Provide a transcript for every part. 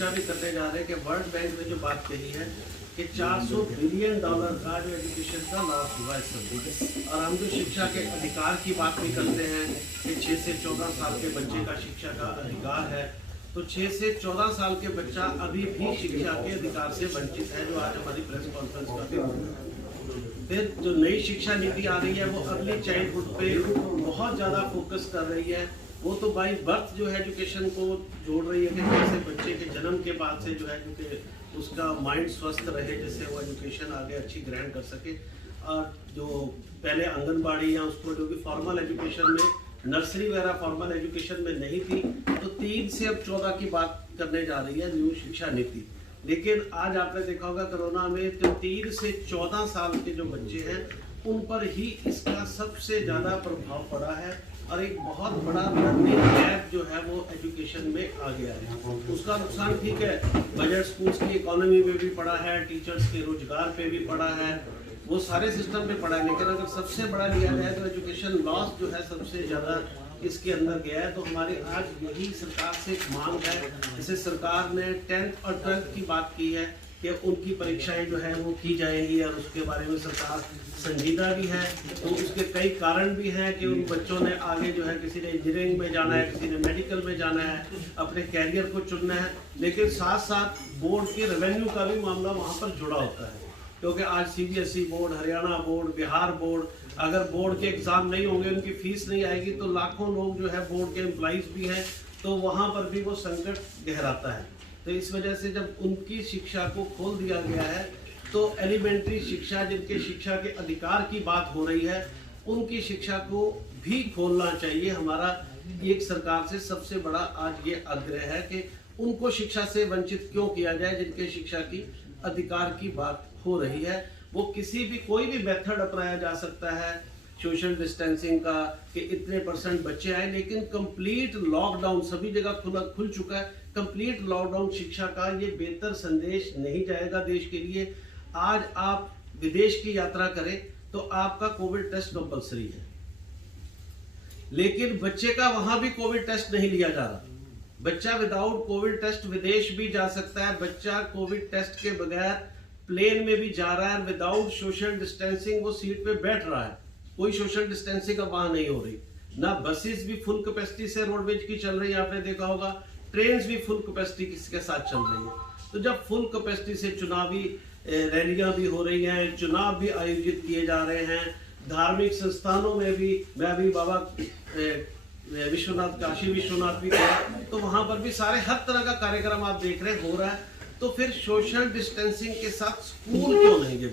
चर्चा भी करने जा रहे हैं कि वर्ल्ड बैंक ने जो बात कही है कि $400 बिलियन का जो एजुकेशन का लॉस हुआ इस समय। और हम जो शिक्षा के अधिकार की बात भी करते हैं कि 6 से 14 साल के बच्चे का शिक्षा का अधिकार है, तो 6 से 14 साल के बच्चा अभी भी शिक्षा के अधिकार से वंचित है, जो आज हमारी प्रेस कॉन्फ्रेंस का भी। फिर जो नई शिक्षा नीति आ रही है वो अर्ली चाइल्डहुड पे बहुत ज़्यादा फोकस कर रही है। वो तो बाई बर्थ जो है एजुकेशन को जोड़ रही है कि जैसे बच्चे के जन्म के बाद से जो है क्योंकि उसका माइंड स्वस्थ रहे, जिससे वो एजुकेशन आगे अच्छी ग्रहण कर सके। और जो पहले आंगनबाड़ी या उसको जो भी फॉर्मल एजुकेशन में नर्सरी वगैरह फॉर्मल एजुकेशन में नहीं थी, तो 3 से अब 14 की बात करने जा रही है न्यू शिक्षा नीति। लेकिन आज आपने देखा होगा कोरोना में तो 3 से 14 साल के जो बच्चे हैं उन पर ही इसका सबसे ज़्यादा प्रभाव पड़ा है और एक बहुत बड़ा लर्निंग गैप जो है वो एजुकेशन में आ गया है। उसका नुकसान ठीक है, बजट स्कूल्स की इकोनॉमी में भी पड़ा है, टीचर्स के रोजगार पे भी पड़ा है, वो सारे सिस्टम पे पड़ा है। लेकिन अगर सबसे बड़ा लिया जाए तो एजुकेशन लॉस जो है सबसे ज़्यादा इसके अंदर गया है। तो हमारी आज यही सरकार से एक मांग है, जैसे सरकार ने 10th और 12th की बात की है कि उनकी परीक्षाएं जो है वो की जाएंगी और उसके बारे में सरकार संजीदा भी है। तो उसके कई कारण भी हैं कि उन बच्चों ने आगे जो है किसी ने इंजीनियरिंग में जाना है, किसी ने मेडिकल में जाना है, अपने कैरियर को चुनना है। लेकिन साथ साथ बोर्ड के रेवेन्यू का भी मामला वहाँ पर जुड़ा होता है, क्योंकि आज CBSE board, Haryana board, Bihar board, अगर बोर्ड के एग्ज़ाम नहीं होंगे, उनकी फीस नहीं आएगी, तो लाखों लोग जो है बोर्ड के एम्प्लॉइज़ भी हैं, तो वहाँ पर भी वो संकट गहराता है। तो इस वजह से जब उनकी शिक्षा को खोल दिया गया है तो एलिमेंट्री शिक्षा, जिनके शिक्षा के अधिकार की बात हो रही है, उनकी शिक्षा को भी खोलना चाहिए। हमारा एक सरकार से सबसे बड़ा आज ये आग्रह है कि उनको शिक्षा से वंचित क्यों किया जाए जिनके शिक्षा की अधिकार की बात हो रही है। वो किसी भी कोई भी मेथड अपनाया जा सकता है सोशल डिस्टेंसिंग का कि इतने % बच्चे आए, लेकिन कंप्लीट लॉकडाउन सभी जगह खुल चुका है। कंप्लीट लॉकडाउन शिक्षा का ये बेहतर संदेश नहीं जाएगा देश के लिए। आज आप विदेश की यात्रा करें तो आपका कोविड टेस्ट कंपलसरी है, लेकिन बच्चे का वहां भी कोविड टेस्ट नहीं लिया जा रहा। बच्चा विदाउट कोविड टेस्ट विदेश भी जा सकता है, बच्चा कोविड टेस्ट के बगैर प्लेन में भी जा रहा है, विदाउट सोशल डिस्टेंसिंग वो सीट पे बैठ रहा है। कोई सोशल डिस्टेंसिंग अब वहां नहीं हो रही। ना बसेस भी फुल कैपेसिटी से रोडवेज की चल रही है, आपने देखा होगा, ट्रेन भी फुल कैपेसिटी के साथ चल रही है। तो जब फुल कैपेसिटी से चुनावी रैलियां भी हो रही हैं, चुनाव भी आयोजित किए जा रहे हैं, धार्मिक संस्थानों में भी, मैं अभी बाबा विश्वनाथ, काशी विश्वनाथ भी गया, तो वहां पर भी सारे हर तरह का कार्यक्रम आप देख रहे हो रहा है। तो फिर सोशल डिस्टेंसिंग के साथ स्कूल क्यों नहीं गए?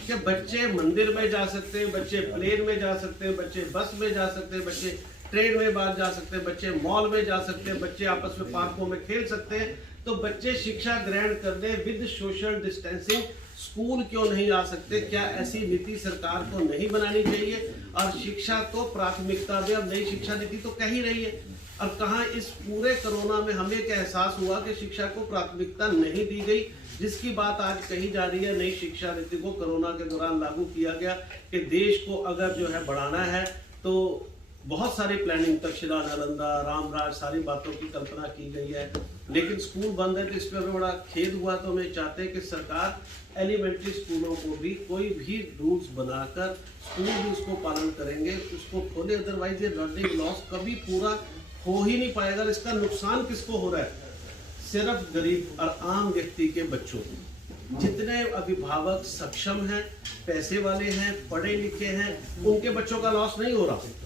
कि बच्चे मंदिर में जा सकते हैं, बच्चे प्लेन में जा सकते हैं, बच्चे बस में जा सकते हैं, बच्चे ट्रेन में बाहर जा सकते हैं, बच्चे मॉल में जा सकते हैं, बच्चे आपस में पार्कों में खेल सकते हैं। तो बच्चे शिक्षा ग्रहण करने विद सोशल डिस्टेंसिंग स्कूल क्यों नहीं आ सकते? क्या ऐसी नीति सरकार को नहीं बनानी चाहिए? और शिक्षा तो प्राथमिकता दे। अब नई शिक्षा नीति तो कह ही रही है, अब कहाँ इस पूरे कोरोना में हमें क्या एहसास हुआ कि शिक्षा को प्राथमिकता नहीं दी गई, जिसकी बात आज कही जा रही है। नई शिक्षा नीति को कोरोना के दौरान लागू किया गया कि देश को अगर जो है बढ़ाना है तो बहुत सारी प्लानिंग, तक्षशिला, नालंदा, रामराज, सारी बातों की कल्पना की गई है, लेकिन स्कूल बंद है। तो इस पर हमें बड़ा खेद हुआ। तो हमें चाहते हैं कि सरकार एलिमेंट्री स्कूलों को भी कोई भी रूल्स बनाकर स्कूल भी उसको पालन करेंगे, उसको खोले। अदरवाइज ये लर्निंग लॉस कभी पूरा हो ही नहीं पाएगा। इसका नुकसान किसको हो रहा है? सिर्फ गरीब और आम व्यक्ति के बच्चों को। जितने अभिभावक सक्षम हैं, पैसे वाले हैं, पढ़े लिखे हैं, उनके बच्चों का लॉस नहीं हो रहा।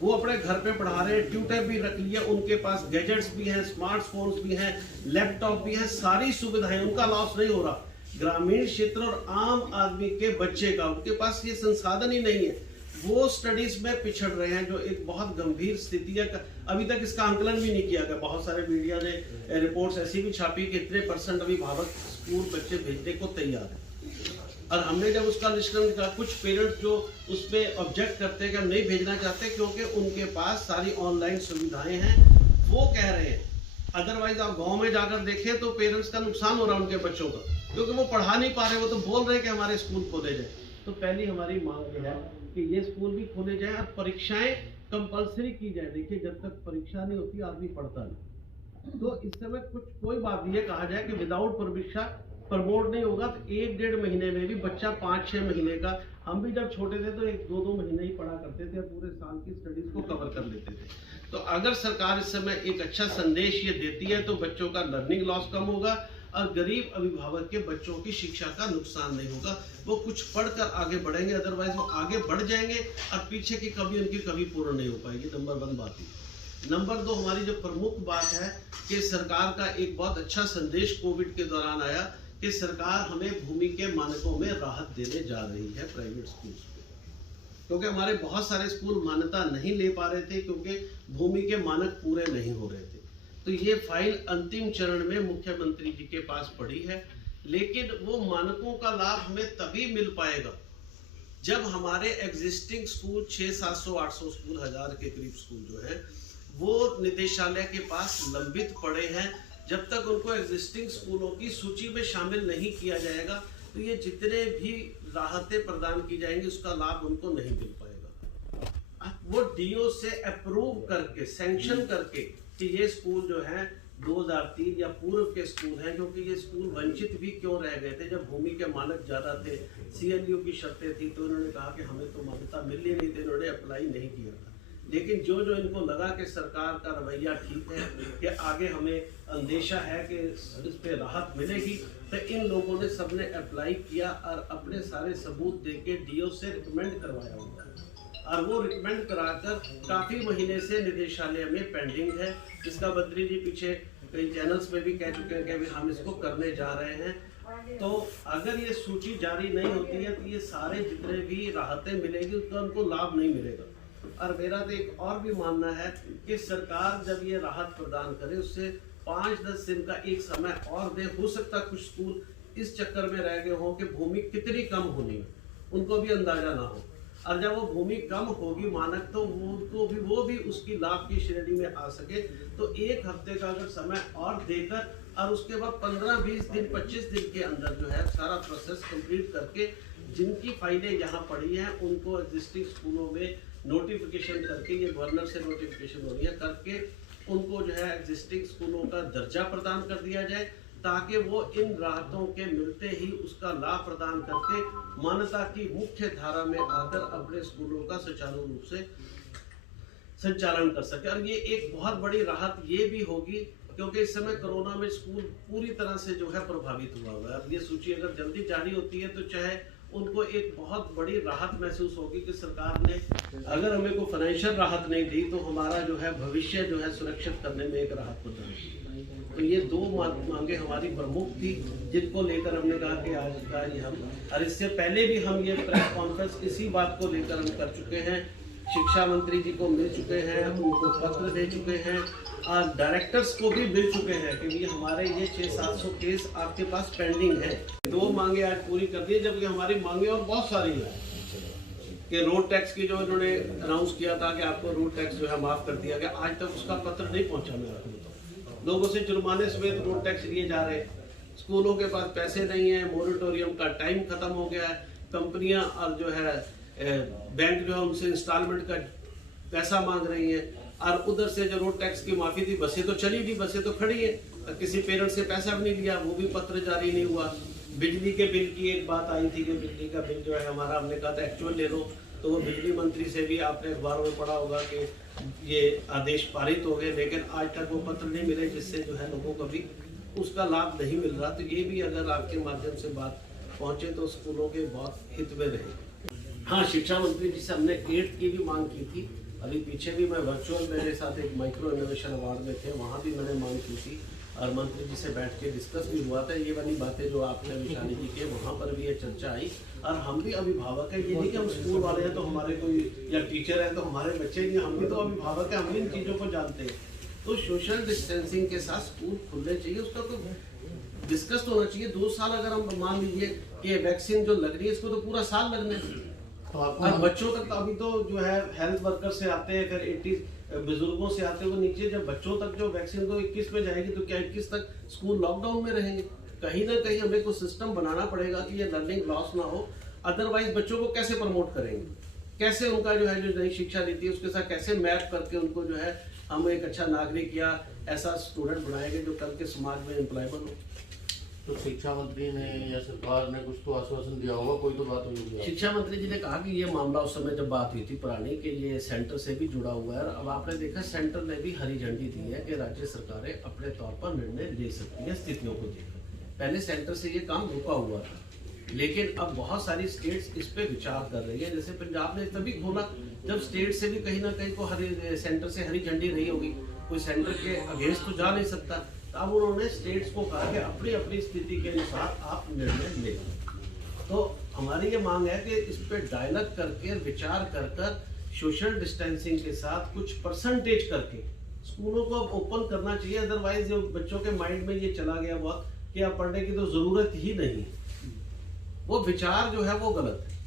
वो अपने घर पे पढ़ा रहे हैं, ट्यूटर भी रख लिया, उनके पास गैजेट्स भी हैं, स्मार्टफोन्स भी हैं, लैपटॉप भी हैं, सारी सुविधाएं, उनका लॉस नहीं हो रहा। ग्रामीण क्षेत्र और आम आदमी के बच्चे का, उनके पास ये संसाधन ही नहीं है, वो स्टडीज में पिछड़ रहे हैं, जो एक बहुत गंभीर स्थिति है। अभी तक इसका आंकलन भी नहीं किया गया। बहुत सारे मीडिया ने रिपोर्ट्स ऐसी भी छापी कि इतने % अभिभावक स्कूल बच्चे भेजने को तैयार है। और हमने जब उसका निष्कर्ष किया, कुछ पेरेंट्स जो उस पर ऑब्जेक्ट करते हैं कि हम नहीं भेजना चाहते क्योंकि उनके पास सारी ऑनलाइन सुविधाएं हैं, वो कह रहे हैं। अदरवाइज आप गांव में जाकर देखें तो पेरेंट्स का नुकसान हो रहा है उनके बच्चों का, क्योंकि वो पढ़ा नहीं पा रहे। वो तो बोल रहे हैं कि हमारे स्कूल खोले जाए। तो पहली हमारी मांग ये है कि ये स्कूल भी खोले जाए और परीक्षाएं कंपलसरी की जाए। देखिए, जब तक परीक्षा नहीं होती आदमी पढ़ता नहीं। तो इस समय कोई बात नहीं है कहा जाए कि विदाउट परीक्षा प्रमोट नहीं होगा। तो 1-1.5 महीने में भी बच्चा 5-6 महीने का, हम भी जब छोटे थे तो 1-2 महीने ही पढ़ा करते थे, पूरे साल की स्टडीज को कवर कर लेते थे। तो अगर सरकार इस समय एक अच्छा संदेश ये देती है तो बच्चों का लर्निंग लॉस कम होगा और गरीब अभिभावक के बच्चों की शिक्षा का नुकसान नहीं होगा। वो कुछ पढ़कर आगे बढ़ेंगे, अदरवाइज वो आगे बढ़ जाएंगे और पीछे की कभी उनकी कभी पूर्ण नहीं हो पाएगी। नंबर 1 बात है। नंबर 2 हमारी जो प्रमुख बात है कि सरकार का एक बहुत अच्छा संदेश कोविड के दौरान आया कि सरकार हमें भूमि के मानकों में राहत देने जा रही है प्राइवेट स्कूल्स को, क्योंकि हमारे बहुत सारे स्कूल मान्यता नहीं ले पा रहे थे क्योंकि भूमि के मानक पूरे नहीं हो रहे थे। तो ये फाइल अंतिम चरण में मुख्यमंत्री जी के पास पड़ी है, लेकिन वो मानकों का लाभ हमें तभी मिल पाएगा जब हमारे एग्जिस्टिंग स्कूल 600-700-800 स्कूल, 1000 के करीब स्कूल जो है वो निदेशालय के पास लंबित पड़े हैं। जब तक उनको एग्जिस्टिंग स्कूलों की सूची में शामिल नहीं किया जाएगा तो ये जितने भी राहतें प्रदान की जाएंगी उसका लाभ उनको नहीं मिल पाएगा। वो डीओ से अप्रूव करके, सैंक्शन करके कि ये स्कूल जो है 2003 या पूर्व के स्कूल हैं, क्योंकि ये स्कूल वंचित भी क्यों रह गए थे जब भूमि के मानक ज्यादा थे, सीएलयू की शर्तें थी, तो उन्होंने कहा कि हमें तो मान्यता मिल ही नहीं थी, उन्होंने अप्लाई नहीं किया था। लेकिन जो जो इनको लगा कि सरकार का रवैया ठीक है कि आगे हमें अंदेशा है कि इस पे राहत मिलेगी, तो इन लोगों ने सबने अप्लाई किया और अपने सारे सबूत देके डीओ से रिकमेंड करवाया हुआ है और वो रिकमेंड कराकर काफी महीने से निदेशालय में पेंडिंग है, जिसका मंत्री जी पीछे कई चैनल्स में भी कह चुके हैं कि हम इसको करने जा रहे हैं। तो अगर ये सूची जारी नहीं होती है तो ये सारे जितने भी राहतें मिलेगी उसका उनको लाभ नहीं मिलेगा। और मेरा तो एक और भी मानना है कि सरकार जब ये राहत प्रदान करे उससे 5-10 दिन का एक समय और दे। हो सकता कुछ स्कूल इस चक्कर में रह गए हों कि भूमि कितनी कम होनी है उनको भी अंदाजा ना हो, और जब वो भूमि कम होगी मानक तो वो भी उसकी लाभ की श्रेणी में आ सके। तो 1 हफ्ते का अगर समय और देकर और उसके बाद 15-20 दिन 25 दिन के अंदर जो है सारा प्रोसेस कंप्लीट करके जिनकी फाइलें यहाँ पड़ी हैं उनको एग्जिस्टिंग स्कूलों में नोटिफिकेशन करके, ये गवर्नर से नोटिफिकेशन हो रही है, करके उनको जो है एग्जिस्टिंग स्कूलों का दर्जा प्रदान कर दिया जाए, ताकि वो इन राहतों के मिलते ही उसका लाभ प्रदान करके मान्यता की मुख्य धारा में आकर अपने स्कूलों का सुचारू रूप से संचालन कर सके। और ये एक बहुत बड़ी राहत ये भी होगी क्योंकि इस समय कोरोना में स्कूल पूरी तरह से जो है प्रभावित हुआ हुआ है। अब ये सूची अगर जल्दी जारी होती है तो चाहे उनको एक बहुत बड़ी राहत महसूस होगी कि सरकार ने अगर हमें कोई फाइनेंशियल राहत नहीं दी तो हमारा जो है भविष्य जो है सुरक्षित करने में एक राहत प्रदान की। तो ये 2 मांगे हमारी प्रमुख थी जिनको लेकर हमने कहा कि आज का ये हम, और इससे पहले भी हम ये प्रेस कॉन्फ्रेंस इसी बात को लेकर हम कर चुके हैं, शिक्षा मंत्री जी को मिल चुके हैं, उनको पत्र दे चुके हैं और डायरेक्टर्स को भी मिल चुके हैं कि ये हमारे ये 600-700 केस आपके पास पेंडिंग है। 2 मांगे आज पूरी कर दी, जबकि हमारी मांगे और बहुत सारी हैं कि रोड टैक्स की जो इन्होंने अनाउंस किया था कि आपको रोड टैक्स जो है माफ कर दिया गया, आज तक उसका पत्र नहीं पहुंचा मेरा। लोगों से जुर्माने समेत रोड टैक्स लिए जा रहे हैं, स्कूलों के पास पैसे नहीं है, मोरेटोरियम का टाइम खत्म हो गया है, कंपनियां और जो है बैंक जो है उनसे इंस्टॉलमेंट का पैसा मांग रही है, और उधर से जो रोड टैक्स की माफी थी बसें तो चली गई, बसें तो खड़ी है, किसी पेरेंट से पैसा भी नहीं लिया, वो भी पत्र जारी नहीं हुआ। बिजली के बिल की एक बात आई थी कि बिजली का बिल जो है हमारा, हमने कहा था एक्चुअल ले लो, तो वो बिजली मंत्री से भी आपने अखबारों में पढ़ा होगा कि ये आदेश पारित हो गए, लेकिन आज तक वो पत्र नहीं मिले, जिससे जो है लोगों को भी उसका लाभ नहीं मिल रहा। तो ये भी अगर आपके माध्यम से बात पहुंचे तो स्कूलों के बहुत हित में रहे। हाँ, शिक्षा मंत्री जी से हमने 8 की भी मांग की थी, अभी पीछे भी मैं वर्चुअल मेरे साथ एक माइक्रो इनोवेशन अवार्ड में थे, वहाँ भी मैंने मांग की थी और मंत्री जी से बैठ के डिस्कस भी हुआ था। ये वाली बातें जो आपने विशाली जी के वहाँ पर भी ये चर्चा आई, और हम भी अभिभावक हैं, ये नहीं कि हम स्कूल वाले हैं तो हमारे कोई या टीचर हैं तो हमारे बच्चे नहीं, हम भी तो अभिभावक हैं, हम इन चीज़ों को जानते हैं। तो सोशल डिस्टेंसिंग के साथ स्कूल खुलने चाहिए, उसका तो डिस्कस तो होना चाहिए। 2 साल अगर हम मान लीजिए कि वैक्सीन जो लग रही है इसको तो पूरा साल लगने चाहिए, और बच्चों तक अभी तो जो है हेल्थ वर्कर से आते हैं, फिर 80 बुजुर्गों से आते हैं, वो नीचे जब बच्चों तक जो वैक्सीन तो 21 में जाएगी तो क्या 21 तक स्कूल लॉकडाउन में रहेंगे? कहीं ना कहीं हमें कोई सिस्टम बनाना पड़ेगा कि ये लर्निंग लॉस ना हो, अदरवाइज बच्चों को कैसे प्रमोट करेंगे? कैसे उनका जो है जो नई शिक्षा नीति है उसके साथ कैसे मैप करके उनको जो है हम एक अच्छा नागरिक या ऐसा स्टूडेंट बनाएंगे जो कल के समाज में एम्प्लॉयबल हो। तो शिक्षा मंत्री ने या सरकार ने कुछ तो आश्वासन दिया होगा, कोई तो बात हुई होगी। शिक्षा मंत्री जी ने कहा कि ये मामला उस समय जब बात हुई थी पुरानी कि ये सेंटर से भी जुड़ा हुआ है। अब आपने देखा सेंटर ने भी हरी झंडी दी है कि राज्य सरकारें अपने तौर पर निर्णय ले सकती है स्थितियों को देखकर। पहले सेंटर से ये काम रुका हुआ था, लेकिन अब बहुत सारी स्टेट्स इस पे विचार कर रही है। जैसे पंजाब ने तभी खोला जब स्टेट से भी कहीं ना कहीं को सेंटर से हरी झंडी रही होगी, कोई सेंटर के अगेंस्ट तो जा नहीं सकता। अब उन्होंने स्टेट्स को कहा कि अपनी अपनी स्थिति के अनुसार आप निर्णय ले। तो हमारी ये मांग है कि इस पे डायलॉग करके विचार कर सोशल डिस्टेंसिंग के साथ कुछ परसेंटेज करके स्कूलों को अब ओपन करना चाहिए। अदरवाइज जो बच्चों के माइंड में ये चला गया बहुत कि अब पढ़ने की तो जरूरत ही नहीं, वो विचार जो है वो गलत है।